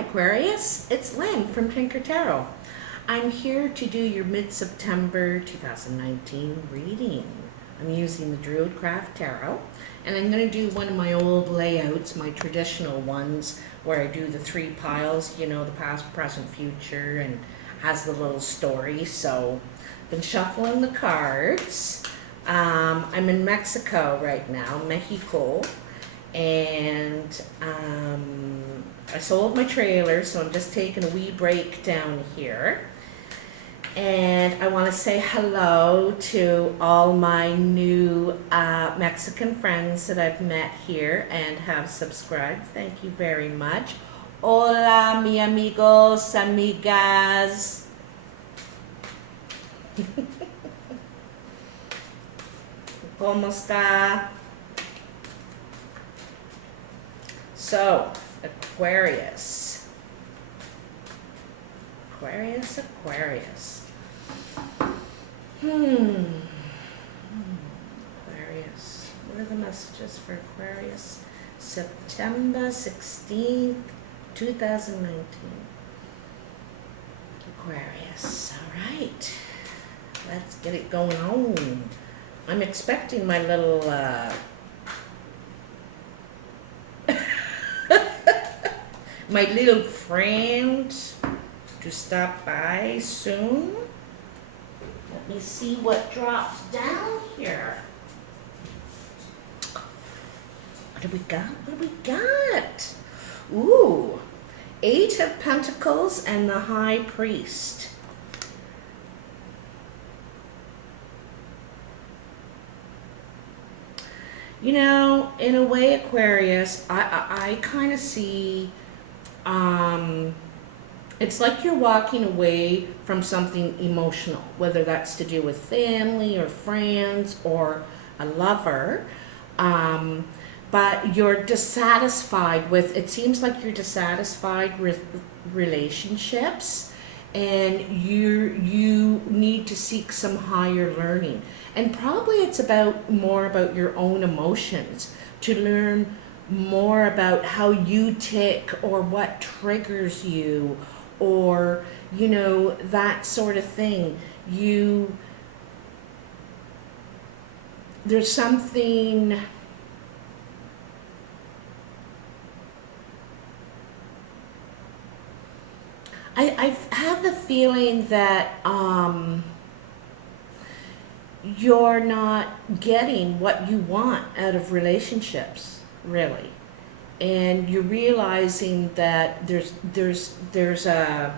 Aquarius, it's Lynn from Tinker Tarot. I'm here to do your mid-September 2019 reading. I'm using the Druid Craft Tarot, and I'm going to do one of my old layouts, my traditional ones, where I do the 3 piles, you know, the past, present, future, and has the little story. So, been shuffling the cards. I'm in Mexico right now, Mexico, and I sold my trailer, so I'm just taking a wee break down here. And I want to say hello to all my new Mexican friends that I've met here and have subscribed. Thank you very much. Hola, mi amigos, amigas. ¿Cómo está? So, Aquarius. Aquarius. Aquarius. What are the messages for Aquarius? September 16th, 2019. Aquarius. All right. Let's get it going on. I'm expecting my little my little friend to stop by soon. Let me see what drops down here. What do we got? Ooh, 8 of Pentacles and the High Priest. You know, in a way, Aquarius, I kind of see, it's like you're walking away from something emotional, whether that's to do with family or friends or a lover, but you're dissatisfied with, it seems like you're dissatisfied with relationships, and you need to seek some higher learning. And probably it's more about your own emotions, to learn more about how you tick or what triggers you, or, you know, that sort of thing. There's something, I have the feeling that you're not getting what you want out of relationships, really. And you're realizing that there's a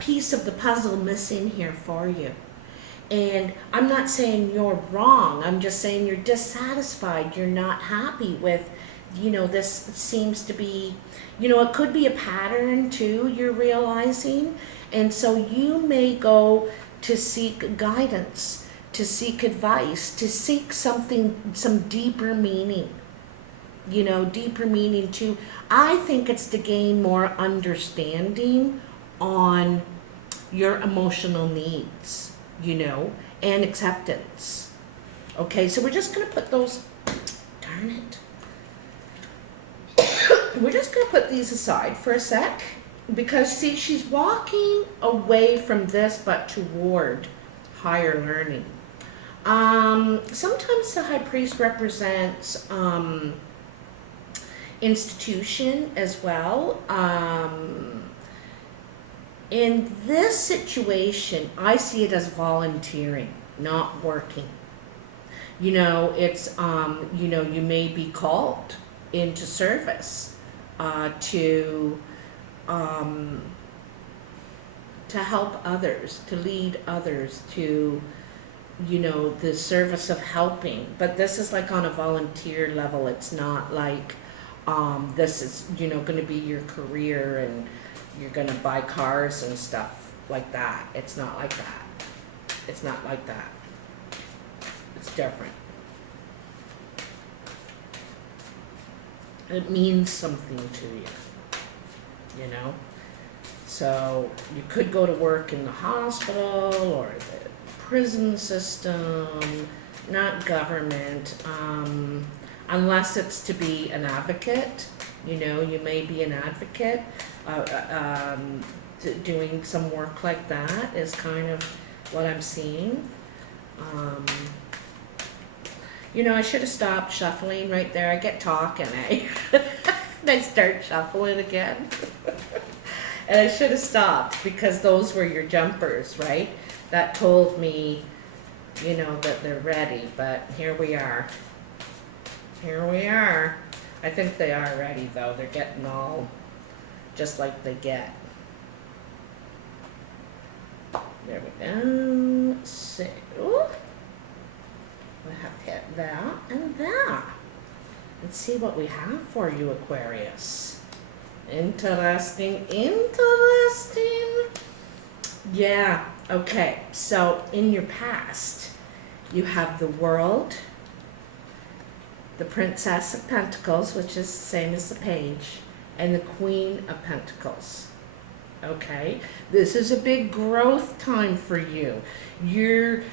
piece of the puzzle missing here for you. And I'm not saying you're wrong. I'm just saying you're dissatisfied. You're not happy with, you know, this seems to be, you know, it could be a pattern too, you're realizing. And so you may go to seek guidance, to seek advice, to seek something, some deeper meaning. You know, deeper meaning too. I think it's to gain more understanding on your emotional needs, you know, and acceptance. Okay, so we're just going to put those, darn it. We're just going to put these aside for a sec, because see, she's walking away from this but toward higher learning. Sometimes the High Priest represents institution as well. In this situation, I see it as volunteering, not working. You know, it's, you know, you may be called into service to help others, to lead others, to, you know, the service of helping. But this is like on a volunteer level. It's not like this is, you know, going to be your career and you're going to buy cars and stuff like that. It's not like that. It's not like that. It's different. It means something to you, you know? So you could go to work in the hospital or the prison system, not government, unless it's to be an advocate, You know, you may be an advocate. Doing some work like that is kind of what I'm seeing. You know, I should have stopped shuffling right there. I get talking, eh? And I start shuffling again. And I should have stopped because those were your jumpers, right? That told me, you know, that they're ready, but here we are. Here we are. I think they are ready though. They're getting all just like they get. There we go. So, we have hit that and that. Let's see what we have for you, Aquarius. Interesting, interesting. Yeah, okay. So in your past, you have the World, the Princess of Pentacles, which is the same as the Page, and the Queen of Pentacles. Okay, this is a big growth time for you. You're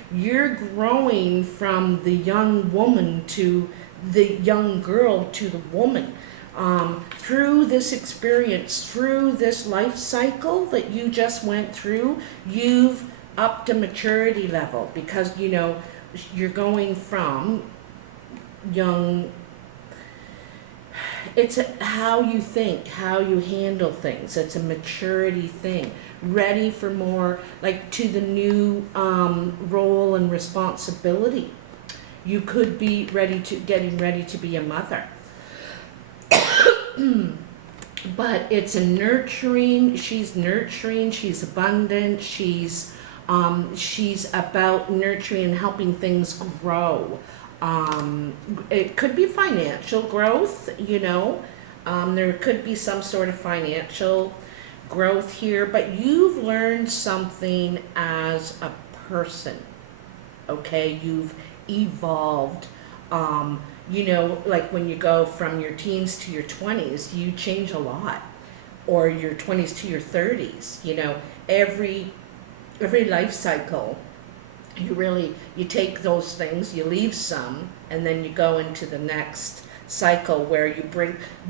growing from the young woman to the young girl to the woman. Through this experience, through this life cycle that you just went through, you've upped a maturity level because, you know, you're going from young. It's how you think, how you handle things. It's a maturity thing. Ready for more, like to the new role and responsibility. You could be getting ready to be a mother. But it's a nurturing, she's abundant, she's about nurturing and helping things grow. It could be financial growth, you know, there could be some sort of financial growth here, but you've learned something as a person, okay? You've evolved. You know, like when you go from your teens to your 20s, you change a lot, or your 20s to your 30s, you know, every life cycle. You take those things, you leave some, and then you go into the next cycle where you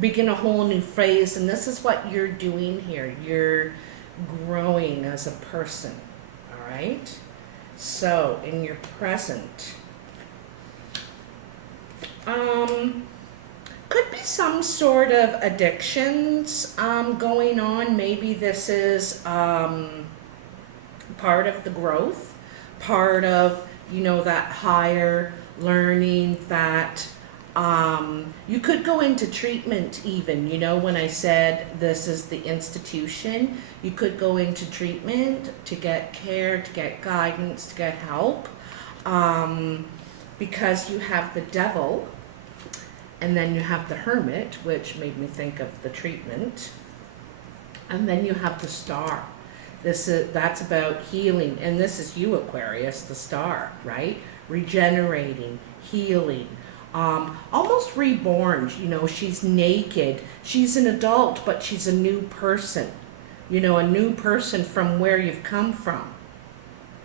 begin a whole new phase, and this is what you're doing here. You're growing as a person, all right? So, in your present, could be some sort of addictions going on. Maybe this is part of the growth. Part of, you know, that higher learning, that you could go into treatment even, you know, when I said this is the institution, you could go into treatment to get care, to get guidance, to get help, because you have the Devil, and then you have the Hermit, which made me think of the treatment, and then you have the Star. That's about healing, and this is you, Aquarius, the Star, right? Regenerating, healing, almost reborn. You know, she's naked. She's an adult, but she's a new person. You know, a new person from where you've come from.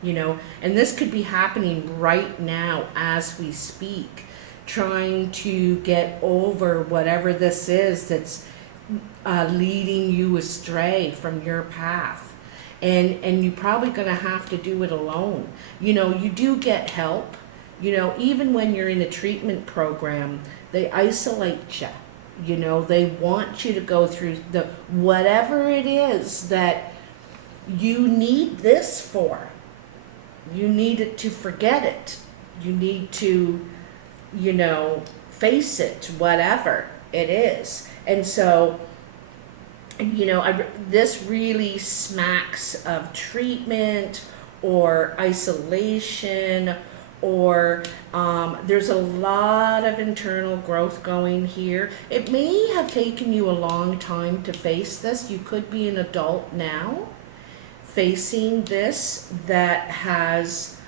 You know, and this could be happening right now as we speak, trying to get over whatever this is that's leading you astray from your path. And you're probably going to have to do it alone. You know, you do get help. You know, even when you're in a treatment program, they isolate you. You know, they want you to go through the whatever it is that you need this for. You need it to forget it. You need to, you know, face it, whatever it is. And so, you know, this really smacks of treatment or isolation, or there's a lot of internal growth going here. It may have taken you a long time to face this. You could be an adult now facing this that has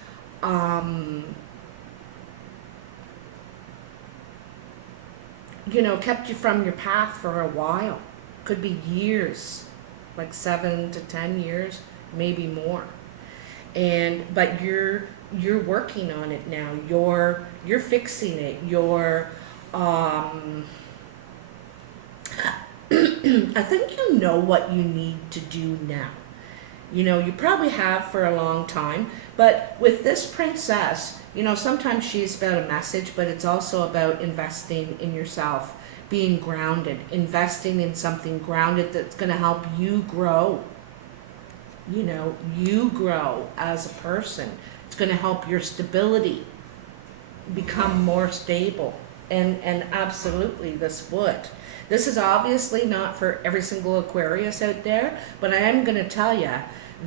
you know, kept you from your path for a while. Could be years, like 7 to 10 years, maybe more. But you're working on it now. You're fixing it. You're I think you know what you need to do now. You know, you probably have for a long time, but with this princess, you know, sometimes she's about a message, but it's also about investing in yourself, being grounded, investing in something grounded that's going to help you grow. You know, you grow as a person. It's going to help your stability become more stable. And absolutely this would. This is obviously not for every single Aquarius out there, but I am going to tell you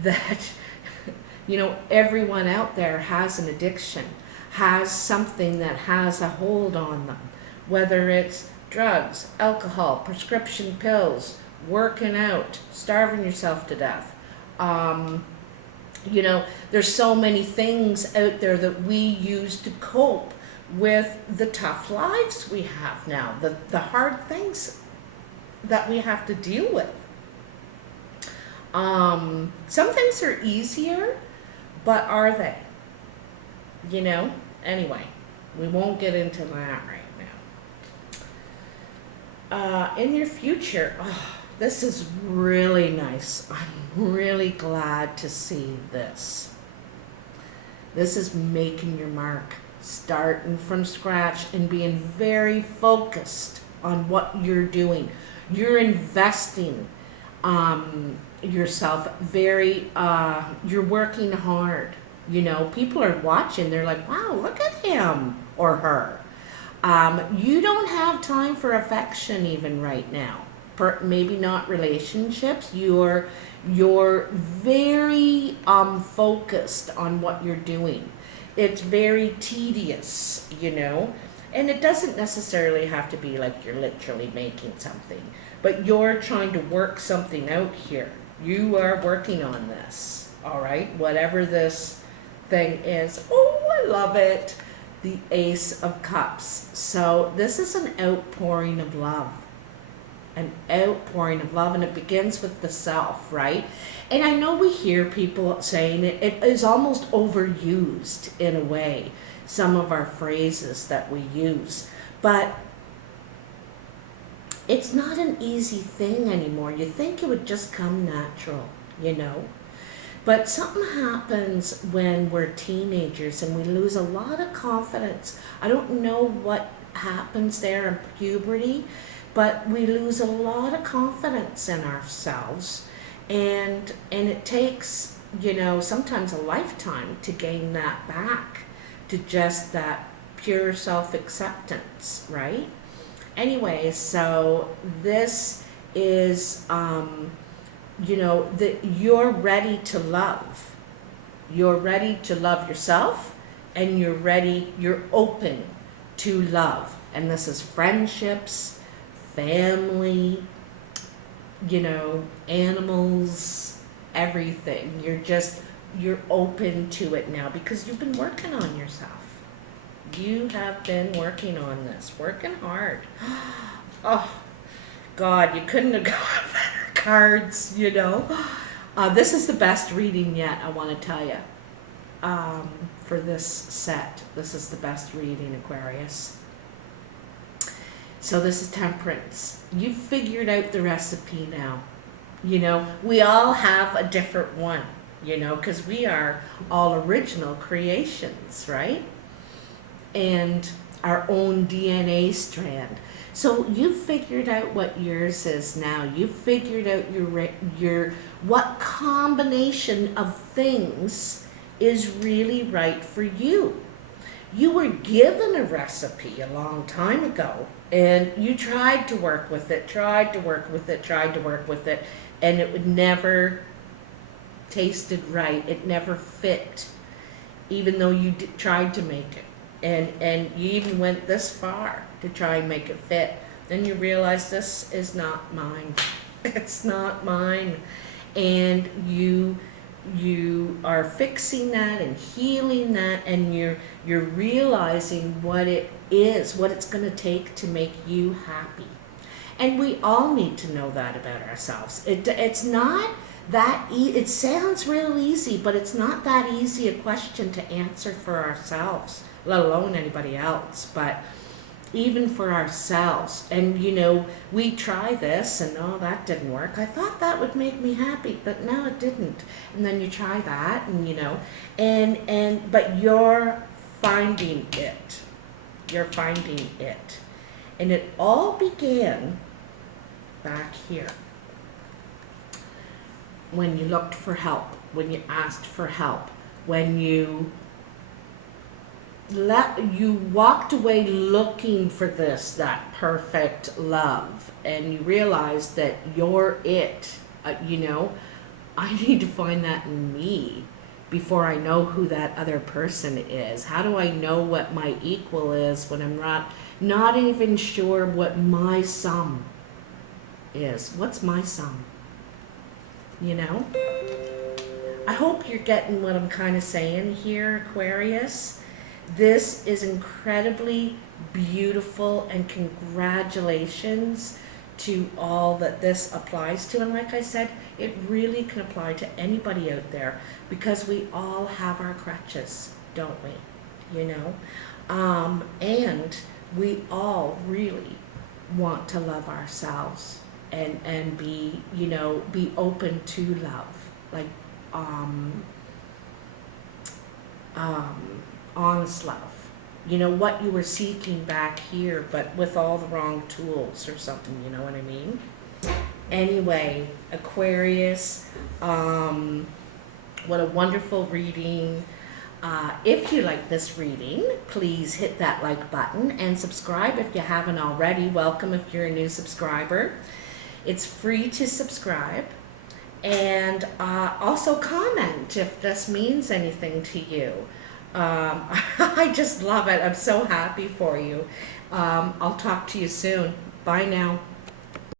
that, you know, everyone out there has an addiction, has something that has a hold on them, whether it's drugs, alcohol, prescription pills, working out, starving yourself to death. You know, there's so many things out there that we use to cope with the tough lives we have now, the hard things that we have to deal with. Some things are easier, but are they? You know? Anyway, we won't get into that right now. In your future, this is really nice. I'm really glad to see this. This is making your mark, starting from scratch and being very focused on what you're doing. You're investing yourself very, you're working hard. You know, people are watching, they're like, wow, look at him or her. You don't have time for affection even right now. Maybe not relationships. You're very focused on what you're doing. It's very tedious, you know, and it doesn't necessarily have to be like you're literally making something, but you're trying to work something out here. You are working on this, all right, whatever this thing is. Oh, I love it. The Ace of Cups. So this is an outpouring of love. An outpouring of love, and it begins with the self, right? And I know we hear people saying it is almost overused in a way, some of our phrases that we use, but it's not an easy thing anymore. You think it would just come natural, you know? But something happens when we're teenagers and we lose a lot of confidence. I don't know what happens there in puberty, but we lose a lot of confidence in ourselves, and it takes, you know, sometimes a lifetime to gain that back, to just that pure self-acceptance, right? Anyway, so this is, you know, that you're ready to love. You're ready to love yourself, and you're open to love. And this is friendships, family, you know, animals, everything. You're open to it now because you've been working on yourself. You have been working on this, working hard. Oh, God, you couldn't have got better cards, you know. This is the best reading yet, I want to tell you, for this set. This is the best reading, Aquarius. So this is Temperance. You've figured out the recipe now. You know, we all have a different one, you know, because we are all original creations, right? And our own DNA strand. So you've figured out what yours is now. You've figured out your what combination of things is really right for you. You were given a recipe a long time ago, and you tried to work with it, and it would never tasted right. It never fit, even though you tried to make it. And you even went this far to try and make it fit. Then you realize this is not mine. It's not mine. And you are fixing that and healing that, and you're realizing what it is, what it's going to take to make you happy. And we all need to know that about ourselves. It's not that it sounds real easy, but it's not that easy a question to answer for ourselves, let alone anybody else. But even for ourselves. And you know, we try this and oh, that didn't work. I thought that would make me happy, but no, it didn't. And then you try that, and you know, but you're finding it. You're finding it. And it all began back here when you looked for help, when you asked for help, when you walked away looking for that perfect love, and you realized that you're it. You know, I need to find that in me before I know who that other person is. How do I know what my equal is when I'm not even sure what my sum is? What's my sum? You know? I hope you're getting what I'm kind of saying here, Aquarius. This is incredibly beautiful, and congratulations to all that this applies to. And like I said, it really can apply to anybody out there, because we all have our crutches, don't we? You know? And we all really want to love ourselves and be, you know, be open to love. Like, honest love. You know, what you were seeking back here, but with all the wrong tools or something, you know what I mean? Anyway, Aquarius, what a wonderful reading. If you like this reading, please hit that like button and subscribe if you haven't already. Welcome if you're a new subscriber. It's free to subscribe. And also comment if this means anything to you. I just love it. I'm so happy for you. I'll talk to you soon. Bye now.